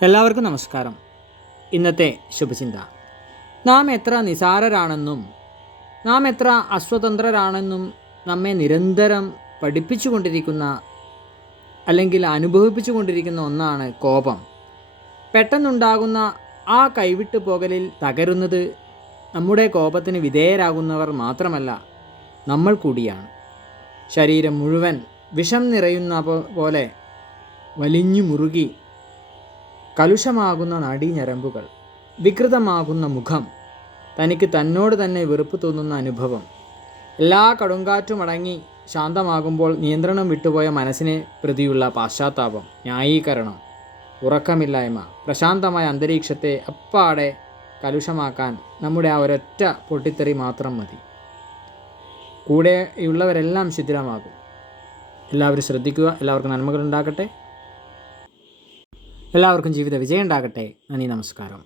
എല്ലാവർക്കും നമസ്കാരം. ഇന്നത്തെ ശുഭചിന്ത: നാം എത്ര നിസാരരാണെന്നും നാം എത്ര അസ്വതന്ത്രരാണെന്നും നമ്മെ നിരന്തരം പഠിപ്പിച്ചുകൊണ്ടിരിക്കുന്ന അല്ലെങ്കിൽ അനുഭവിപ്പിച്ചു കൊണ്ടിരിക്കുന്ന ഒന്നാണ് കോപം. പെട്ടെന്നുണ്ടാകുന്ന ആ കൈവിട്ടു പോകലിൽ തകരുന്നത് നമ്മുടെ കോപത്തിന് വിധേയരാകുന്നവർ മാത്രമല്ല, നമ്മൾ കൂടിയാണ്. ശരീരം മുഴുവൻ വിഷം നിറയുന്ന പോലെ വലിഞ്ഞു മുറുകി കലുഷമാകുന്ന നാഡീഞരമ്പുകൾ, വികൃതമാകുന്ന മുഖം, തനിക്ക് തന്നോട് തന്നെ വെറുപ്പ് തോന്നുന്ന അനുഭവം, എല്ലാ കൊടുങ്കാറ്റും അടങ്ങി ശാന്തമാകുമ്പോൾ നിയന്ത്രണം വിട്ടുപോയ മനസ്സിനെ പ്രതിയുള്ള പാശ്ചാത്താപം, ന്യായീകരണം, ഉറക്കമില്ലായ്മ, പ്രശാന്തമായ അന്തരീക്ഷത്തെ അപ്പാടെ കലുഷമാക്കാൻ നമ്മുടെ ആ ഒരൊറ്റ പൊട്ടിത്തെറി മാത്രം മതി. കൂടെയുള്ളവരെല്ലാം ശിഥിലമാകും. എല്ലാവരും ശ്രദ്ധിക്കുക. എല്ലാവർക്കും നന്മകൾ ഉണ്ടാകട്ടെ. എല്ലാവർക്കും ജീവിത വിജയം ഉണ്ടാകട്ടെ. നന്ദി, നമസ്കാരം.